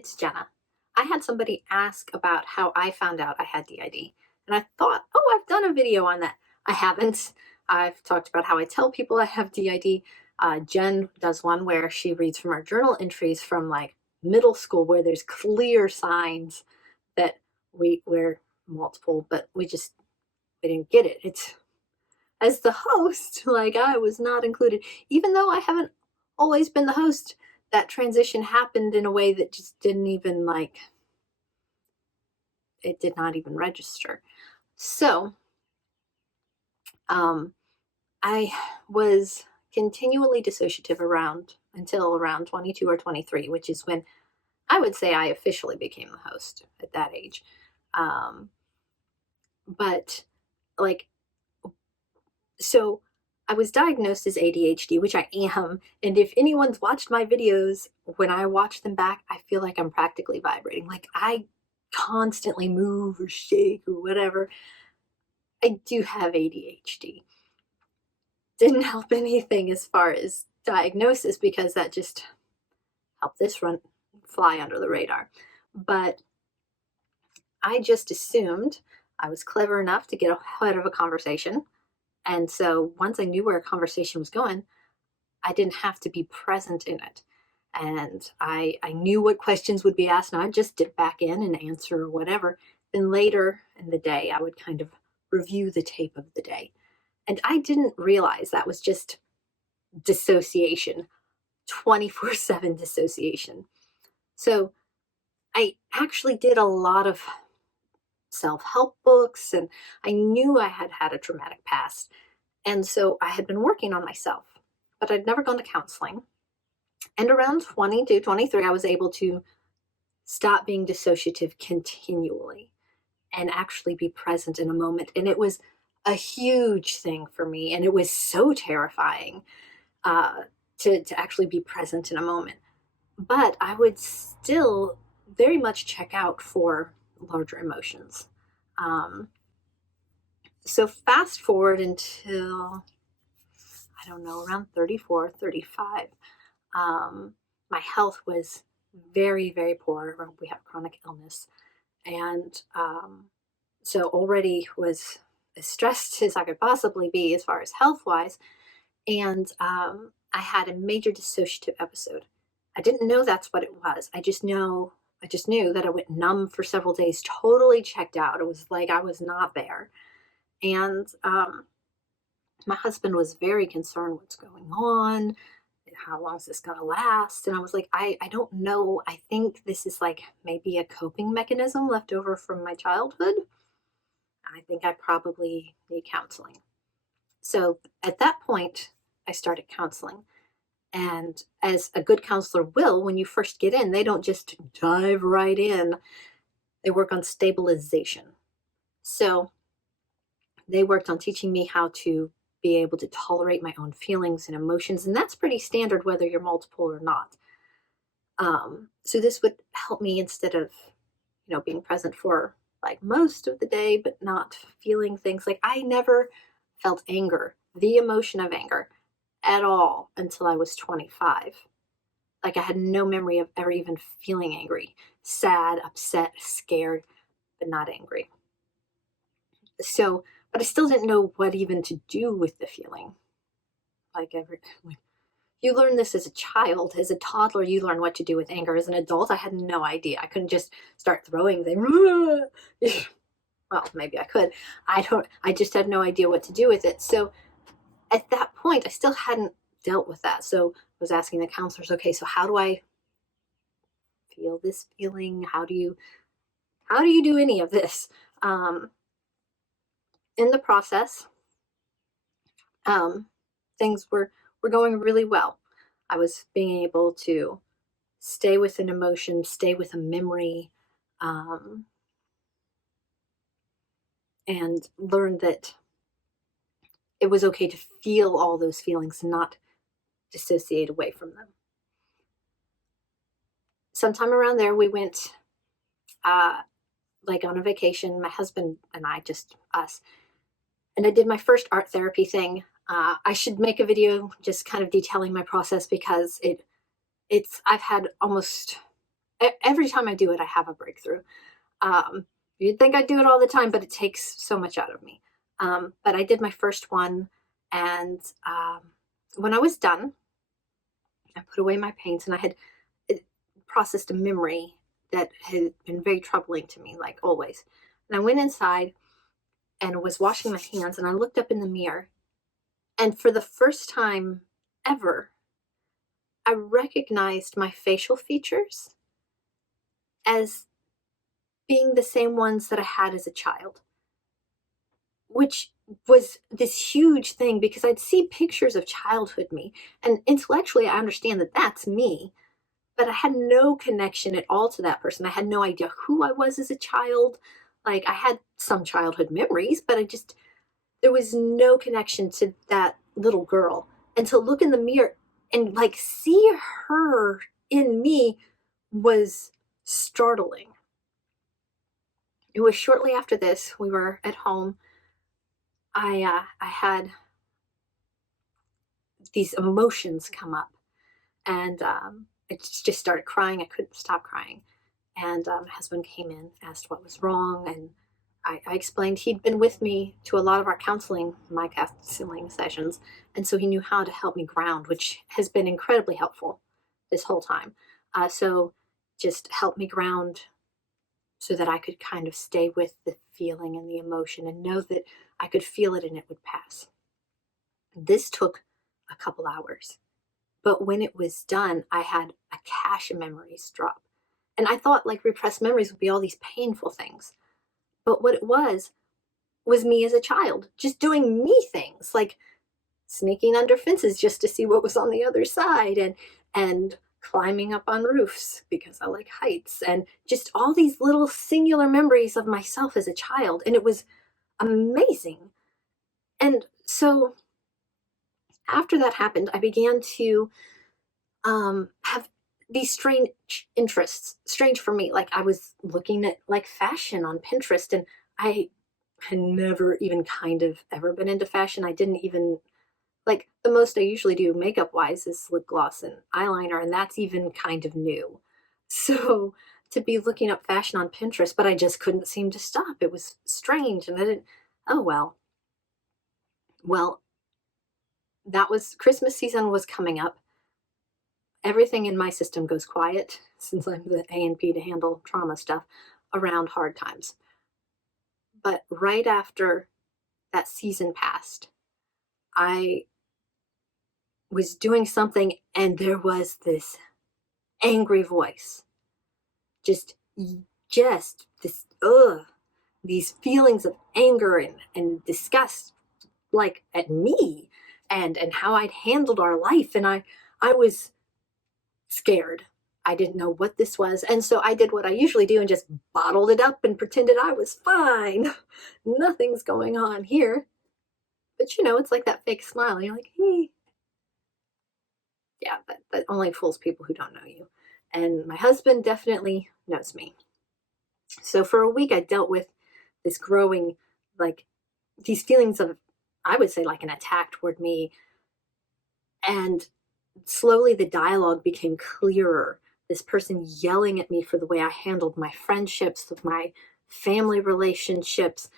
it's Jenna. I had somebody ask about how I found out I had D.I.D. And I thought, oh, I've done a video on that. I haven't. I've talked about how I tell people I have D.I.D. Jen does one where she reads from our journal entries from like middle school where there's clear signs that we're multiple, but we didn't get it. It's as the host, like I was not included. Even though I haven't always been the host, that transition happened in a way that just didn't even it did not even register. So I was continually dissociative until around 22 or 23, which is when I would say I officially became the host at that age. But like, so I was diagnosed as ADHD, which I am. And if anyone's watched my videos, when I watch them back, I feel like I'm practically vibrating. Like I constantly move or shake or whatever. I do have ADHD. Didn't help anything as far as diagnosis because that just helped this fly under the radar. But I just assumed I was clever enough to get ahead of a conversation. And so once I knew where a conversation was going, I didn't have to be present in it. And I knew what questions would be asked, and I'd just dip back in and answer or whatever. Then later in the day, I would kind of review the tape of the day. And I didn't realize that was just dissociation, 24/7 dissociation. So I actually did a lot of self-help books, and I knew I had had a traumatic past. And so I had been working on myself, but I'd never gone to counseling. And around 22, 23, I was able to stop being dissociative continually and actually be present in a moment. And it was a huge thing for me. And it was so terrifying to actually be present in a moment. But I would still very much check out for larger emotions. So fast forward until, I don't know, around 34, 35, my health was very, very poor. We have chronic illness. And so already was as stressed as I could possibly be as far as health-wise. And I had a major dissociative episode. I didn't know that's what it was. I just knew that I went numb for several days, totally checked out. It was like I was not there. And my husband was very concerned what's going on, how long is this going to last? And I was like, I don't know. I think this is like maybe a coping mechanism left over from my childhood. I think I probably need counseling. So at that point, I started counseling. And as a good counselor will, when you first get in, they don't just dive right in. They work on stabilization. So they worked on teaching me how to be able to tolerate my own feelings and emotions. And that's pretty standard whether you're multiple or not. So this would help me instead of, being present for like most of the day, but not feeling things. Like I never felt anger, the emotion of anger at all until I was 25. Like I had no memory of ever even feeling angry, sad, upset, scared, but not angry. So, but I still didn't know what even to do with the feeling. You learn this as a child, as a toddler, you learn what to do with anger. As an adult, I had no idea. I couldn't just start throwing things. Well, maybe I could. I just had no idea what to do with it. So at that point, I still hadn't dealt with that. So I was asking the counselors, okay, so how do I feel this feeling? How do you do any of this? In the process, things were going really well. I was being able to stay with an emotion, stay with a memory, and learn that it was okay to feel all those feelings and not dissociate away from them. Sometime around there, we went like on a vacation, my husband and I, just us. And I did my first art therapy thing. I should make a video just kind of detailing my process because I've had almost every time I do it, I have a breakthrough. You'd think I do it all the time, but it takes so much out of me. But I did my first one, and when I was done, I put away my paints, and I had processed a memory that had been very troubling to me, like always. And I went inside and was washing my hands, and I looked up in the mirror, and for the first time ever, I recognized my facial features as being the same ones that I had as a child, which was this huge thing because I'd see pictures of childhood me, and intellectually I understand that that's me, but I had no connection at all to that person. I had no idea who I was as a child. Like, I had some childhood memories, but there was no connection to that little girl. And to look in the mirror and like see her in me was startling. It was shortly after this, we were at home. I had these emotions come up, and I just started crying. I couldn't stop crying. And my husband came in, asked what was wrong, and I explained he'd been with me to a lot of my counseling sessions, and so he knew how to help me ground, which has been incredibly helpful this whole time. So just help me ground so that I could kind of stay with the feeling and the emotion and know that I could feel it and it would pass. This took a couple hours, but when it was done, I had a cache of memories drop. And I thought like repressed memories would be all these painful things. But what it was me as a child, just doing me things, like sneaking under fences just to see what was on the other side, and climbing up on roofs because I like heights, and just all these little singular memories of myself as a child. And it was amazing. And so after that happened, I began to have these strange interests. Strange for me. Like, I was looking at like fashion on Pinterest, and I had never even kind of ever been into fashion. I didn't even like, the most I usually do makeup wise is lip gloss and eyeliner, and that's even kind of new. So to be looking up fashion on Pinterest, but I just couldn't seem to stop. It was strange, and I didn't. Oh well. Well, that was Christmas season was coming up. Everything in my system goes quiet since I'm the A&P to handle trauma stuff around hard times. But right after that season passed, I was doing something, and there was this angry voice. Just this, these feelings of anger and disgust, like at me and how I'd handled our life. And I was scared. I didn't know what this was. And so I did what I usually do and just bottled it up and pretended I was fine. Nothing's going on here. But it's like that fake smile. You're like, hey. Yeah, that only fools people who don't know you. And my husband definitely knows me. So for a week, I dealt with this growing, like, these feelings of, I would say, like an attack toward me. And slowly the dialogue became clearer. This person yelling at me for the way I handled my friendships, with my family relationships,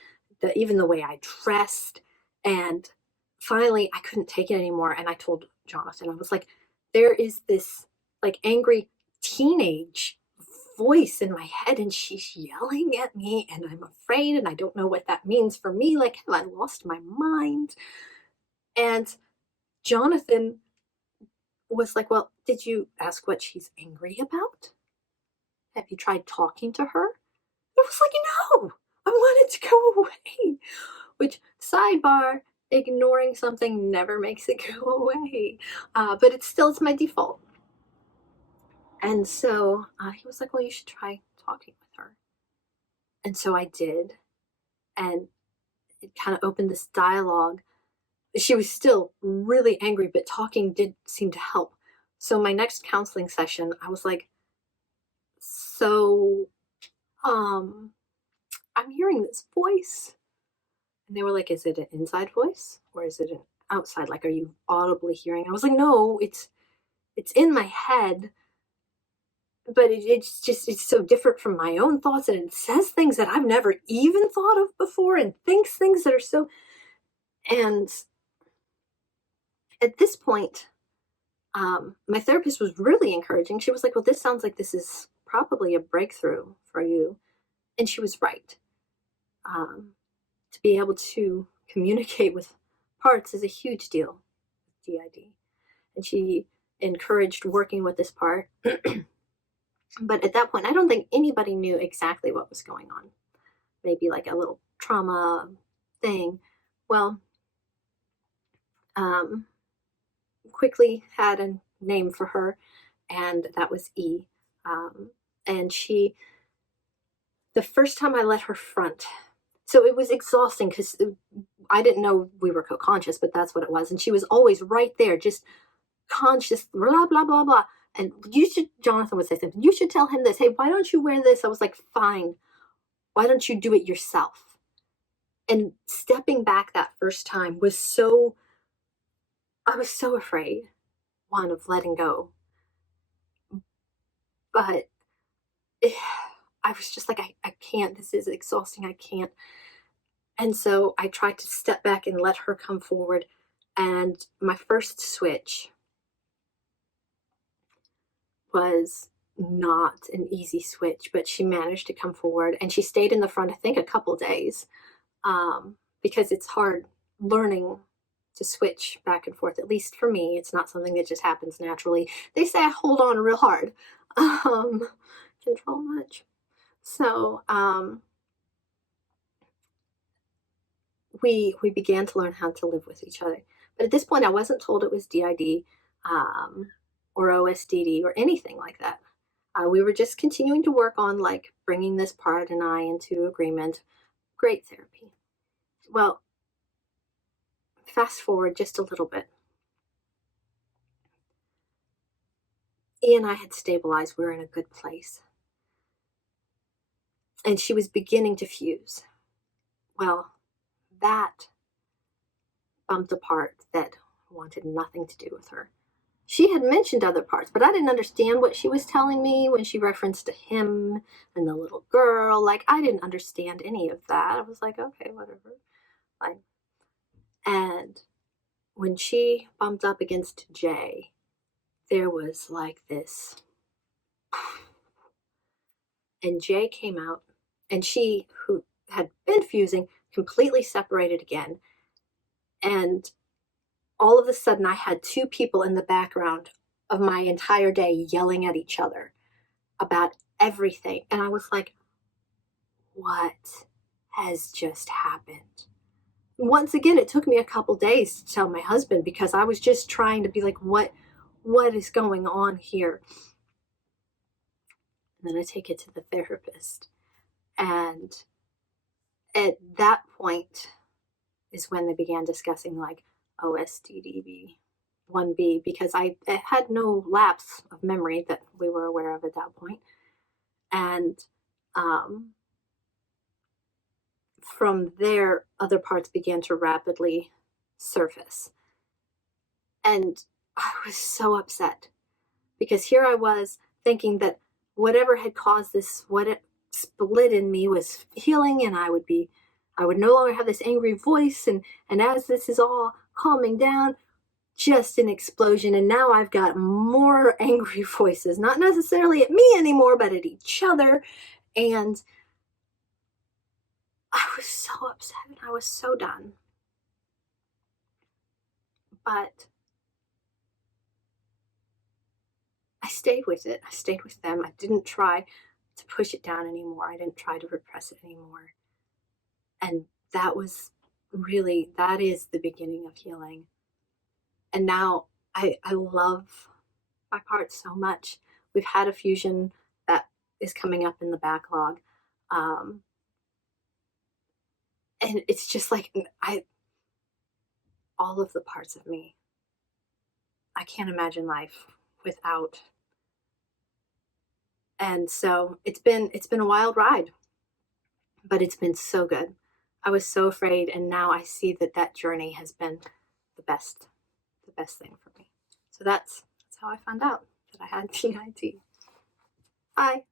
even the way I dressed. And finally, I couldn't take it anymore. And I told Jonathan, I was like, there is this like angry teenage voice in my head, and she's yelling at me, and I'm afraid, and I don't know what that means for me. Like, have I lost my mind? And Jonathan was like, well, did you ask what she's angry about? Have you tried talking to her? I was like, no, I want it to go away. Which, sidebar, ignoring something never makes it go away. But it's my default. And so he was like, well, you should try talking with her. And so I did. And it kind of opened this dialogue. She was still really angry, but talking did seem to help. So my next counseling session, I was like, so I'm hearing this voice. And they were like, is it an inside voice or is it an outside? Like, are you audibly hearing? I was like, no, it's in my head. but it's so different from my own thoughts, and it says things that I've never even thought of before, and thinks things that are so. And at this point, my therapist was really encouraging. She was like, well, this sounds like this is probably a breakthrough for you. And she was right. um, to be able to communicate with parts is a huge deal with D.I.D. And she encouraged working with this part. But at that point, I don't think anybody knew exactly what was going on. Maybe like a little trauma thing. Well, um, quickly had a name for her, and that was E. And the first time I let her front, so it was exhausting because I didn't know we were co-conscious, but that's what it was. And she was always right there, just conscious, blah, blah, blah, blah. And Jonathan would say something, you should tell him this. Hey, why don't you wear this? I was like, fine. Why don't you do it yourself? And stepping back that first time I was so afraid, one, of letting go. But I was just like, I can't. This is exhausting. I can't. And so I tried to step back and let her come forward. And my first switch was not an easy switch, but she managed to come forward, and she stayed in the front, I think, a couple days, because it's hard learning to switch back and forth. At least for me, it's not something that just happens naturally. They say I hold on real hard. Control much. So we began to learn how to live with each other. But at this point, I wasn't told it was D.I.D. Or O.S.D.D. or anything like that. We were just continuing to work on like bringing this part and I into agreement. Great therapy. Well, fast forward just a little bit. E and I had stabilized. We were in a good place. And she was beginning to fuse. Well, that bumped a part that wanted nothing to do with her. She had mentioned other parts, but I didn't understand what she was telling me when she referenced to him and the little girl. Like, I didn't understand any of that. I was like, okay, whatever. Fine. And when she bumped up against Jay, there was like this. And Jay came out, and she, who had been fusing, completely separated again. And all of a sudden, I had two people in the background of my entire day yelling at each other about everything. And I was like, what has just happened? Once again, it took me a couple days to tell my husband, because I was just trying to be like, what is going on here? And then I take it to the therapist. And at that point is when they began discussing like O.S.D.D. 1B, because I had no lapse of memory that we were aware of at that point. And from there, other parts began to rapidly surface. And I was so upset, because here I was thinking that whatever had caused this, what it split in me, was healing, and I would no longer have this angry voice. And as this is all calming down, just an explosion. And now I've got more angry voices, not necessarily at me anymore, but at each other. And I was so upset, and I was so done. But I stayed with it. I stayed with them. I didn't try to push it down anymore. I didn't try to repress it anymore. And that is the beginning of healing. And now I love my part so much. We've had a fusion that is coming up in the backlog. And it's just like, all of the parts of me, I can't imagine life without. And so it's been a wild ride, but it's been so good. I was so afraid, and now I see that journey has been the best thing for me. So that's how I found out that I had D.I.D. Bye.